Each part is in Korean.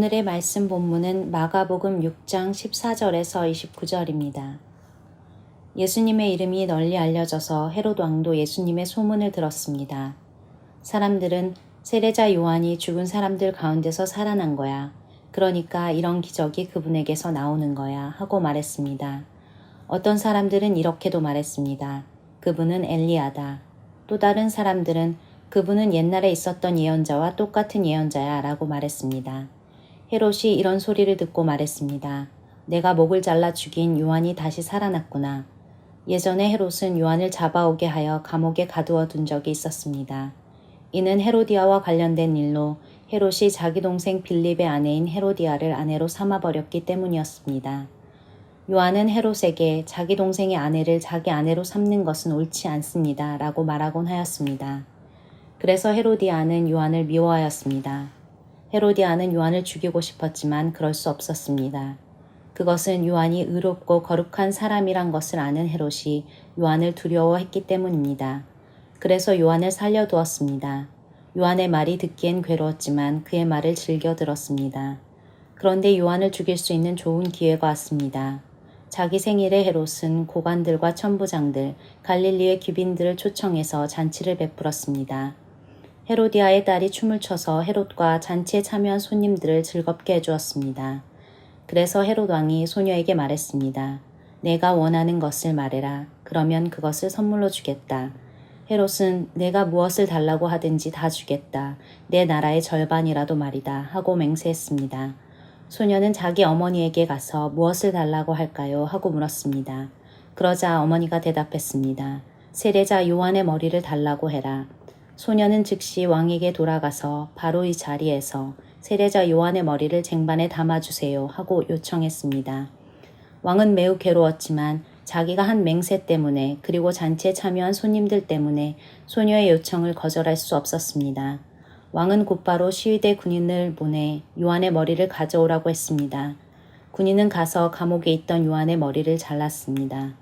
오늘의 말씀 본문은 마가복음 6장 14절에서 29절입니다. 예수님의 이름이 널리 알려져서 헤롯 왕도 예수님의 소문을 들었습니다. 사람들은 세례자 요한이 죽은 사람들 가운데서 살아난 거야. 그러니까 이런 기적이 그분에게서 나오는 거야 하고 말했습니다. 어떤 사람들은 이렇게도 말했습니다. 그분은 엘리야다. 또 다른 사람들은 그분은 옛날에 있었던 예언자와 똑같은 예언자야 라고 말했습니다. 헤롯이 이런 소리를 듣고 말했습니다. 내가 목을 잘라 죽인 요한이 다시 살아났구나. 예전에 헤롯은 요한을 잡아오게 하여 감옥에 가두어 둔 적이 있었습니다. 이는 헤로디아와 관련된 일로 헤롯이 자기 동생 빌립의 아내인 헤로디아를 아내로 삼아버렸기 때문이었습니다. 요한은 헤롯에게 자기 동생의 아내를 자기 아내로 삼는 것은 옳지 않습니다. 라고 말하곤 하였습니다. 그래서 헤로디아는 요한을 미워하였습니다. 헤로디아는 요한을 죽이고 싶었지만 그럴 수 없었습니다. 그것은 요한이 의롭고 거룩한 사람이란 것을 아는 헤롯이 요한을 두려워했기 때문입니다. 그래서 요한을 살려두었습니다. 요한의 말이 듣기엔 괴로웠지만 그의 말을 즐겨 들었습니다. 그런데 요한을 죽일 수 있는 좋은 기회가 왔습니다. 자기 생일에 헤롯은 고관들과 천부장들, 갈릴리의 귀빈들을 초청해서 잔치를 베풀었습니다. 헤로디아의 딸이 춤을 춰서 헤롯과 잔치에 참여한 손님들을 즐겁게 해주었습니다. 그래서 헤롯 왕이 소녀에게 말했습니다. 내가 원하는 것을 말해라. 그러면 그것을 선물로 주겠다. 헤롯은 내가 무엇을 달라고 하든지 다 주겠다. 내 나라의 절반이라도 말이다. 하고 맹세했습니다. 소녀는 자기 어머니에게 가서 무엇을 달라고 할까요? 하고 물었습니다. 그러자 어머니가 대답했습니다. 세례자 요한의 머리를 달라고 해라. 소녀는 즉시 왕에게 돌아가서 바로 이 자리에서 세례자 요한의 머리를 쟁반에 담아주세요 하고 요청했습니다. 왕은 매우 괴로웠지만 자기가 한 맹세 때문에 그리고 잔치에 참여한 손님들 때문에 소녀의 요청을 거절할 수 없었습니다. 왕은 곧바로 시위대 군인을 보내 요한의 머리를 가져오라고 했습니다. 군인은 가서 감옥에 있던 요한의 머리를 잘랐습니다.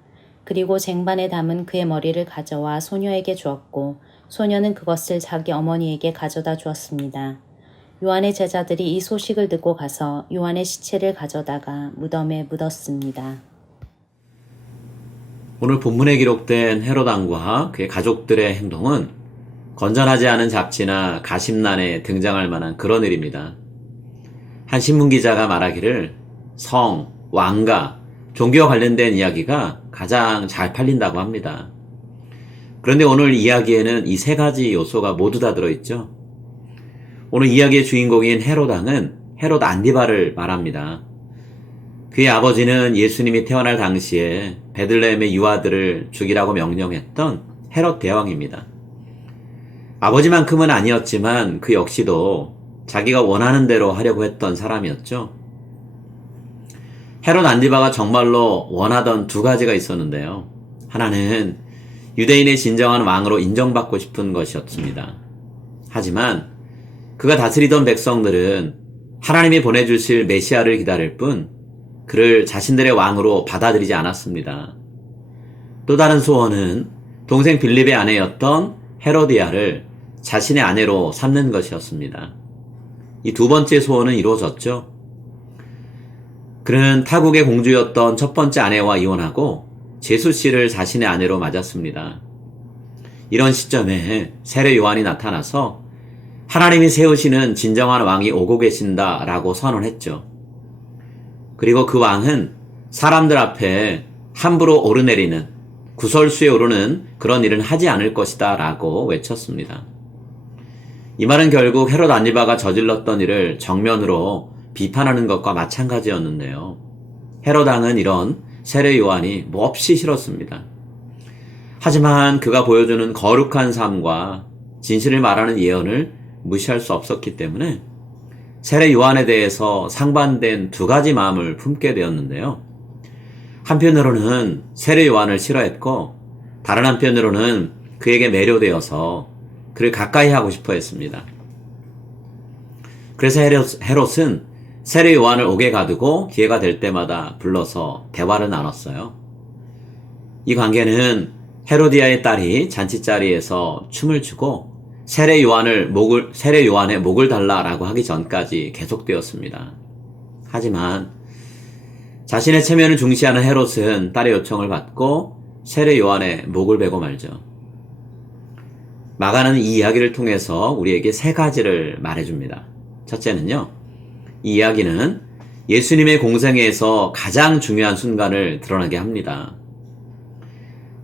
그리고 쟁반에 담은 그의 머리를 가져와 소녀에게 주었고 소녀는 그것을 자기 어머니에게 가져다 주었습니다. 요한의 제자들이 이 소식을 듣고 가서 요한의 시체를 가져다가 무덤에 묻었습니다. 오늘 본문에 기록된 헤롯 왕과 그의 가족들의 행동은 건전하지 않은 잡지나 가심란에 등장할 만한 그런 일입니다. 한 신문기자가 말하기를 성, 왕가, 종교와 관련된 이야기가 가장 잘 팔린다고 합니다. 그런데 오늘 이야기에는 이 세 가지 요소가 모두 다 들어있죠. 오늘 이야기의 주인공인 헤롯 왕은 헤롯 안디바를 말합니다. 그의 아버지는 예수님이 태어날 당시에 베들레헴의 유아들을 죽이라고 명령했던 헤롯 대왕입니다. 아버지만큼은 아니었지만 그 역시도 자기가 원하는 대로 하려고 했던 사람이었죠. 헤롯 안디바가 정말로 원하던 두 가지가 있었는데요. 하나는 유대인의 진정한 왕으로 인정받고 싶은 것이었습니다. 하지만 그가 다스리던 백성들은 하나님이 보내주실 메시아를 기다릴 뿐 그를 자신들의 왕으로 받아들이지 않았습니다. 또 다른 소원은 동생 빌립의 아내였던 헤로디아를 자신의 아내로 삼는 것이었습니다. 이 두 번째 소원은 이루어졌죠. 그는 타국의 공주였던 첫 번째 아내와 이혼하고 제수 씨를 자신의 아내로 맞았습니다. 이런 시점에 세례 요한이 나타나서 하나님이 세우시는 진정한 왕이 오고 계신다라고 선언했죠. 그리고 그 왕은 사람들 앞에 함부로 오르내리는 구설수에 오르는 그런 일은 하지 않을 것이다 라고 외쳤습니다. 이 말은 결국 헤롯 안디바가 저질렀던 일을 정면으로 비판하는 것과 마찬가지였는데요. 헤롯 왕은 이런 세례 요한이 몹시 싫었습니다. 하지만 그가 보여주는 거룩한 삶과 진실을 말하는 예언을 무시할 수 없었기 때문에 세례 요한에 대해서 상반된 두 가지 마음을 품게 되었는데요. 한편으로는 세례 요한을 싫어했고 다른 한편으로는 그에게 매료되어서 그를 가까이 하고 싶어 했습니다. 그래서 헤롯은 세례 요한을 옥에 가두고 기회가 될 때마다 불러서 대화를 나눴어요. 이 관계는 헤로디아의 딸이 잔치자리에서 춤을 추고 세례 요한의 목을 달라라고 하기 전까지 계속되었습니다. 하지만 자신의 체면을 중시하는 헤롯은 딸의 요청을 받고 세례 요한의 목을 베고 말죠. 마가는 이 이야기를 통해서 우리에게 세 가지를 말해줍니다. 첫째는요, 이 이야기는 예수님의 공생애에서 가장 중요한 순간을 드러나게 합니다.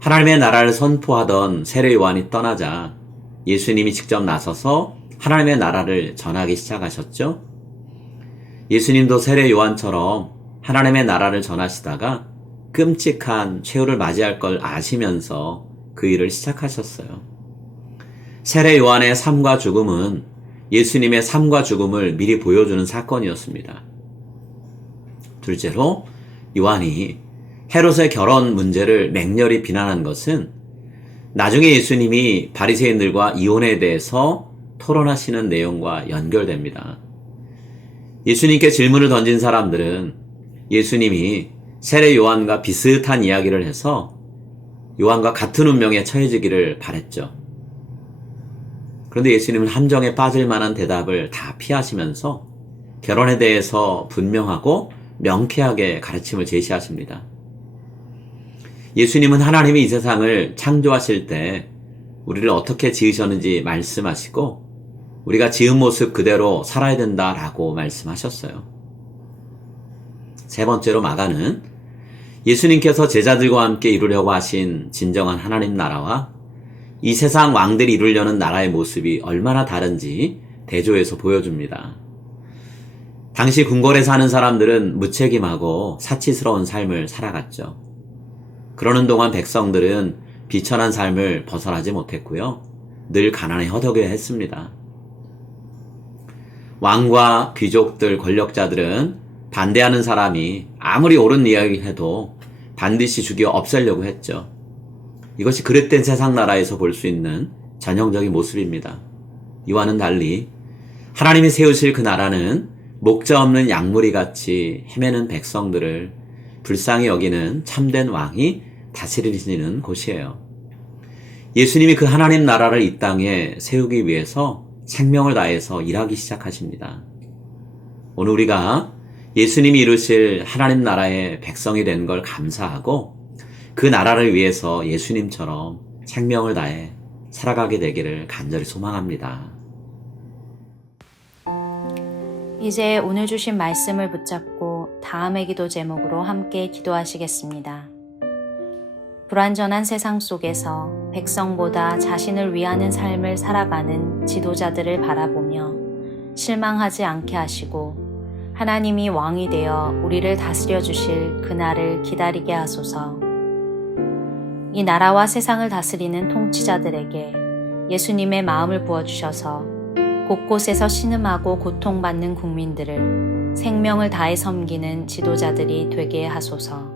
하나님의 나라를 선포하던 세례 요한이 떠나자 예수님이 직접 나서서 하나님의 나라를 전하기 시작하셨죠. 예수님도 세례 요한처럼 하나님의 나라를 전하시다가 끔찍한 최후를 맞이할 걸 아시면서 그 일을 시작하셨어요. 세례 요한의 삶과 죽음은 예수님의 삶과 죽음을 미리 보여주는 사건이었습니다. 둘째로, 요한이 헤롯의 결혼 문제를 맹렬히 비난한 것은 나중에 예수님이 바리새인들과 이혼에 대해서 토론하시는 내용과 연결됩니다. 예수님께 질문을 던진 사람들은 예수님이 세례 요한과 비슷한 이야기를 해서 요한과 같은 운명에 처해지기를 바랬죠. 그런데 예수님은 함정에 빠질 만한 대답을 다 피하시면서 결혼에 대해서 분명하고 명쾌하게 가르침을 제시하십니다. 예수님은 하나님이 이 세상을 창조하실 때 우리를 어떻게 지으셨는지 말씀하시고 우리가 지은 모습 그대로 살아야 된다라고 말씀하셨어요. 세 번째로, 마가는 예수님께서 제자들과 함께 이루려고 하신 진정한 하나님 나라와 이 세상 왕들이 이루려는 나라의 모습이 얼마나 다른지 대조해서 보여줍니다. 당시 궁궐에 사는 사람들은 무책임하고 사치스러운 삶을 살아갔죠. 그러는 동안 백성들은 비천한 삶을 벗어나지 못했고요. 늘 가난에 허덕여야 했습니다. 왕과 귀족들, 권력자들은 반대하는 사람이 아무리 옳은 이야기를 해도 반드시 죽여 없애려고 했죠. 이것이 그릇된 세상 나라에서 볼 수 있는 전형적인 모습입니다. 이와는 달리 하나님이 세우실 그 나라는 목자 없는 양무리 같이 헤매는 백성들을 불쌍히 여기는 참된 왕이 다스리시는 곳이에요. 예수님이 그 하나님 나라를 이 땅에 세우기 위해서 생명을 다해서 일하기 시작하십니다. 오늘 우리가 예수님이 이루실 하나님 나라의 백성이 된 걸 감사하고 그 나라를 위해서 예수님처럼 생명을 다해 살아가게 되기를 간절히 소망합니다. 이제 오늘 주신 말씀을 붙잡고 다음의 기도 제목으로 함께 기도하시겠습니다. 불완전한 세상 속에서 백성보다 자신을 위하는 삶을 살아가는 지도자들을 바라보며 실망하지 않게 하시고 하나님이 왕이 되어 우리를 다스려 주실 그날을 기다리게 하소서. 이 나라와 세상을 다스리는 통치자들에게 예수님의 마음을 부어주셔서 곳곳에서 신음하고 고통받는 국민들을 생명을 다해 섬기는 지도자들이 되게 하소서.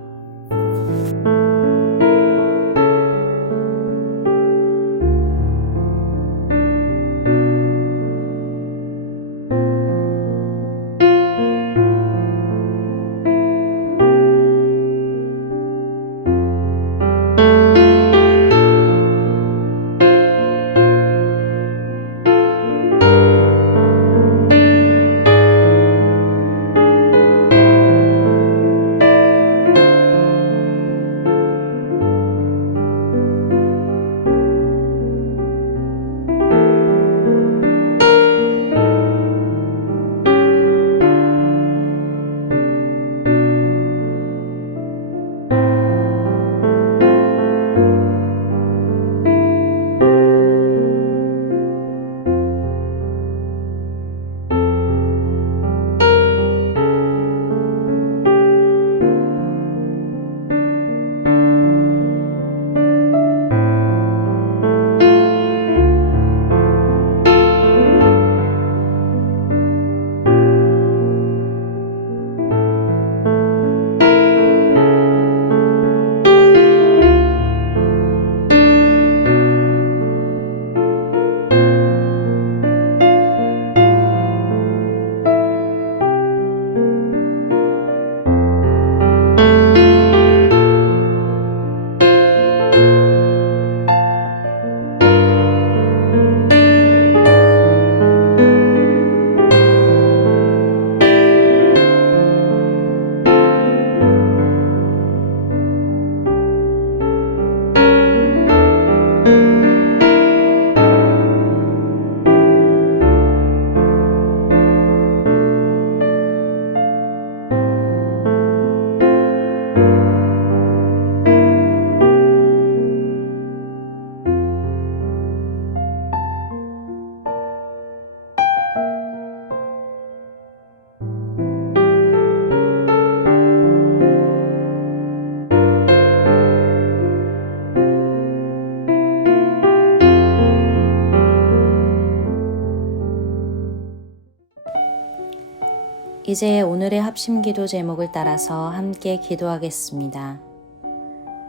이제 오늘의 합심기도 제목을 따라서 함께 기도하겠습니다.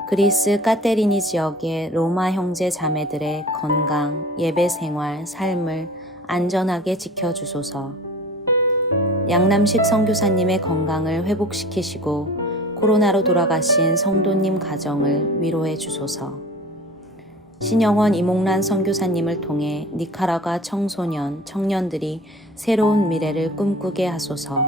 그리스 까테리니 지역의 로마 형제 자매들의 건강, 예배 생활, 삶을 안전하게 지켜주소서. 양남식 선교사님의 건강을 회복시키시고 코로나로 돌아가신 성도님 가정을 위로해 주소서. 신영원 이몽란 선교사님을 통해 니카라과 청소년, 청년들이 새로운 미래를 꿈꾸게 하소서.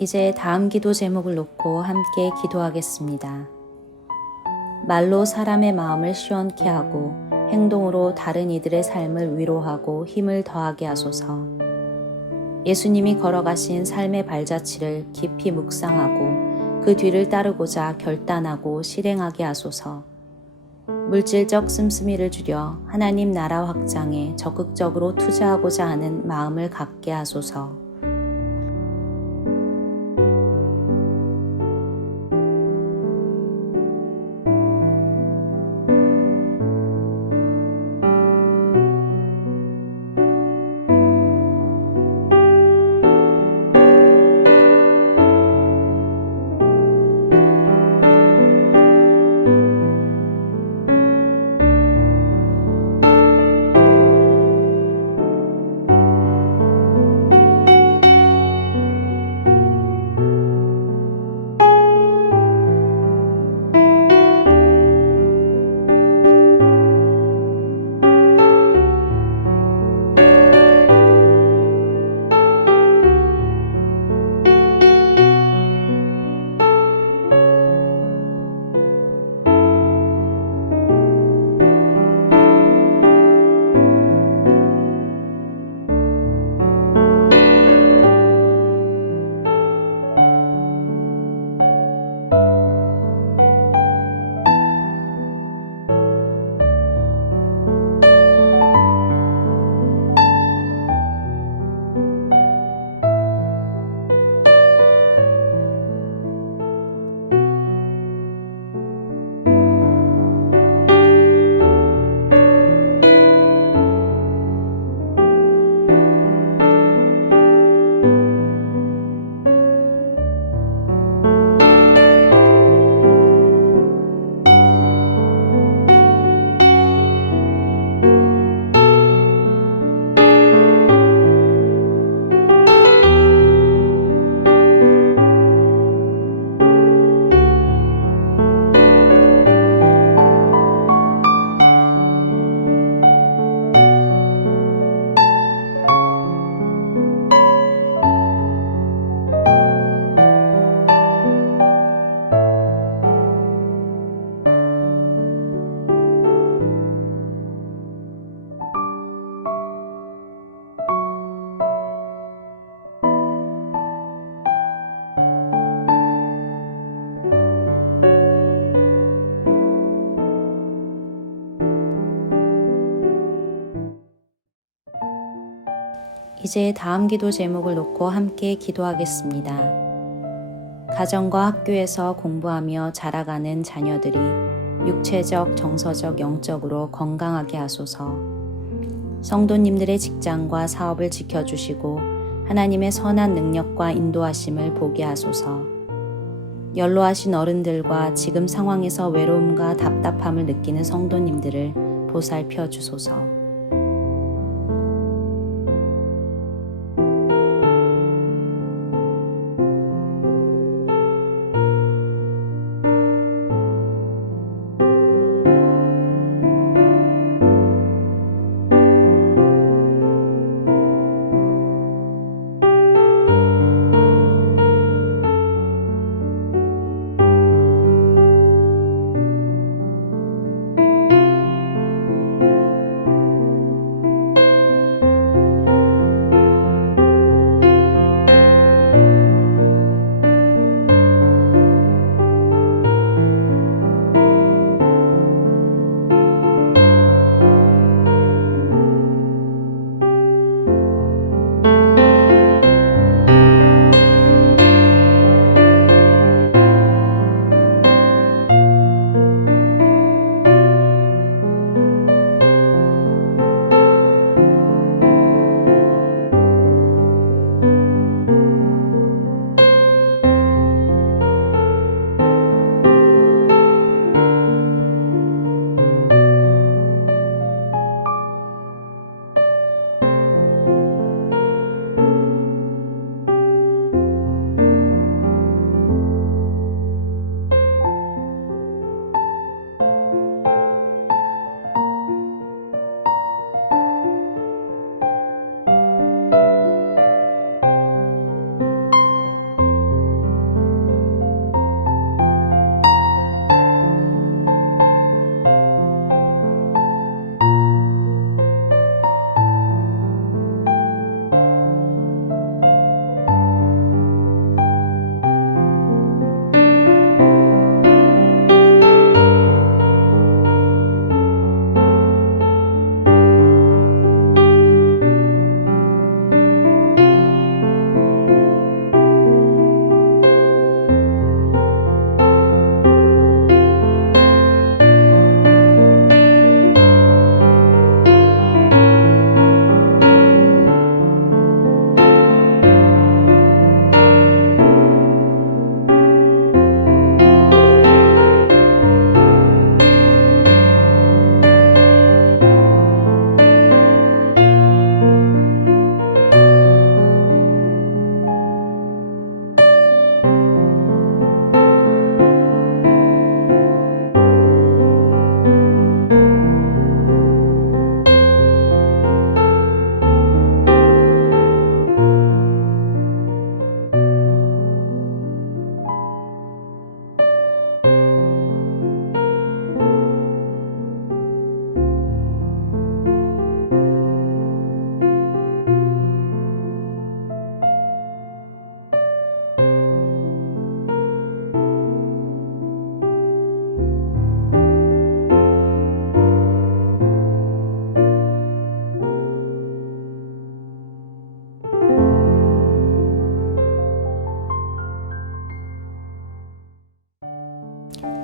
이제 다음 기도 제목을 놓고 함께 기도하겠습니다. 말로 사람의 마음을 시원케 하고 행동으로 다른 이들의 삶을 위로하고 힘을 더하게 하소서. 예수님이 걸어가신 삶의 발자취를 깊이 묵상하고 그 뒤를 따르고자 결단하고 실행하게 하소서. 물질적 씀씀이를 줄여 하나님 나라 확장에 적극적으로 투자하고자 하는 마음을 갖게 하소서. 이제 다음 기도 제목을 놓고 함께 기도하겠습니다. 가정과 학교에서 공부하며 자라가는 자녀들이 육체적, 정서적, 영적으로 건강하게 하소서. 성도님들의 직장과 사업을 지켜주시고 하나님의 선한 능력과 인도하심을 보게 하소서. 연로하신 어른들과 지금 상황에서 외로움과 답답함을 느끼는 성도님들을 보살펴 주소서.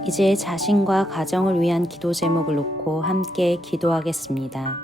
이제 자신과 가정을 위한 기도 제목을 놓고 함께 기도하겠습니다.